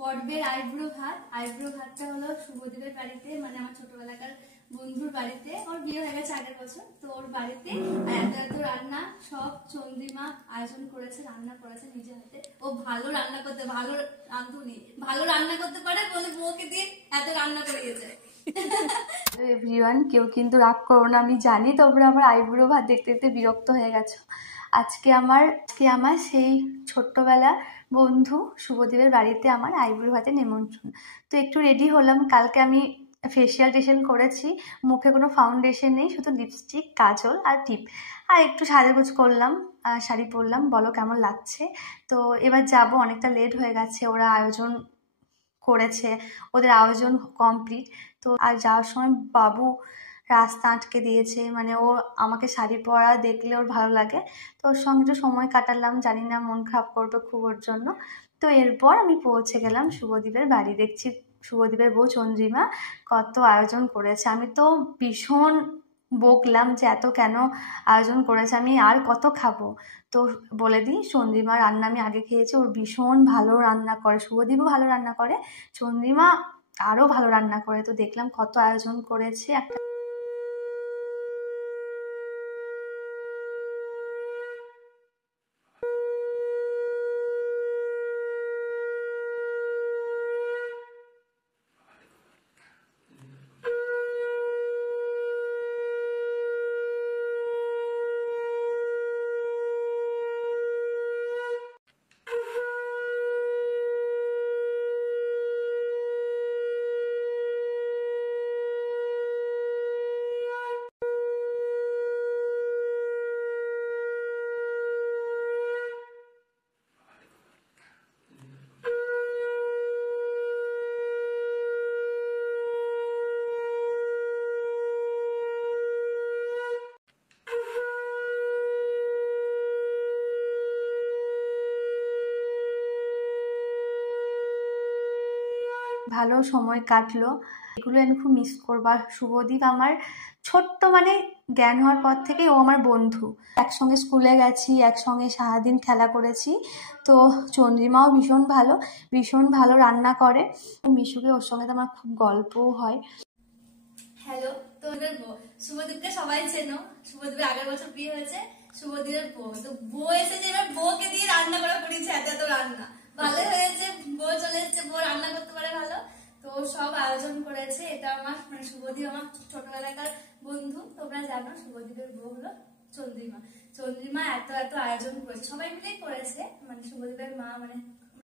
পর্বের আইব্রো ভাতটা হলো শুভদীপের বাড়িতে, মানে আমার ছোটবেলাকার বন্ধুর বাড়িতে। ওর বিয়ে হয়ে গেছে আগের বছর, তো ওর বাড়িতে এত এত রান্না সব চন্দ্রিমা আয়োজন করেছে, রান্না করেছে নিজে হাতে। ও ভালো রান্না করতে, ভালো রাঁধুনি, ভালো রান্না করতে পারে বলে বউকে দিয়ে এত রান্না করে গেছে। এভরিওয়ান, কেউ কিন্তু রাগ করো না, আমি জানি তোমরা আমার আইব্রো ভাত দেখতে দেখতে বিরক্ত হয়ে গেছো। আজকে আমার সেই ছোট্টবেলা বন্ধু শুভদীপের বাড়িতে আমার আইব্রো ভাতে নিমন্ত্রণ। তো একটু রেডি হলাম, কালকে আমি ফেসিয়াল টেশিয়াল করেছি, মুখে কোনো ফাউন্ডেশন নেই, শুধু লিপস্টিক, কাজল আর টিপ, আর একটু সাজগোজ করলাম, শাড়ি পরলাম। বলো কেমন লাগছে? তো এবার যাব, অনেকটা লেট হয়ে গেছে, ওরা আয়োজন করেছে, ওদের আয়োজন কমপ্লিট। তো আর যাওয়ার সময় বাবু রাস্তা আটকে দিয়েছে, মানে ও আমাকে শাড়ি পরা দেখলে ওর ভালো লাগে, তো ওর সঙ্গে একটু সময় কাটালাম, জানি না মন খারাপ করবে খুব ওর জন্য। তো এরপর আমি পৌঁছে গেলাম শুভদীপের বাড়ি। দেখছি শুভদীপের বউ চন্দ্রিমা কত আয়োজন করেছে। আমি তো ভীষণ বকলাম যে এত কেন আয়োজন করেছে, আমি আর কত খাবো। তো বলে দিই, চন্দ্রিমা রান্না আমি আগে খেয়েছি, ওর ভীষণ ভালো রান্না করে, শুভদীপও ভালো রান্না করে, চন্দ্রিমা আরো ভালো রান্না করে। তো দেখলাম কত আয়োজন করেছে। একটা ভালো সময় কাটলো, এগুলো আমি খুব মিস করবো। আর শুভদীপ আমার ছোট্ট, মানে জ্ঞান হওয়ার পর থেকে ও আমার বন্ধু, একসঙ্গে স্কুলে গেছি, একসঙ্গে সারাদিন খেলা করেছি। তো চন্দ্রিমাও ভীষণ ভালো রান্না করে, মিশুকে ওর সঙ্গে তো আমার খুব গল্পও হয়। হ্যালো, তোদের বউ শুভদীপকে সবাই চেনো, শুভদীপের আগের বছর বিয়ে হয়েছে, শুভদীপের বউ। তো বউ এসেছে, এবার বউকে দিয়ে রান্না করা করেছে, এত এত রান্না ভালো হয়েছে। বউ চলে এসেছে, বউ রান্না করতে পারে ভালো, তো সব আয়োজন করেছে। এটা আমার মানে শুভদীপ আমার ছোটবেলাকার বন্ধু, তোমরা জানো শুভদীপের বউ হলো চন্দ্রিমা। চন্দ্রিমা এত এত আয়োজন করেছে, সবাই মিলেই করেছে, মানে শুভদীপের মা, মানে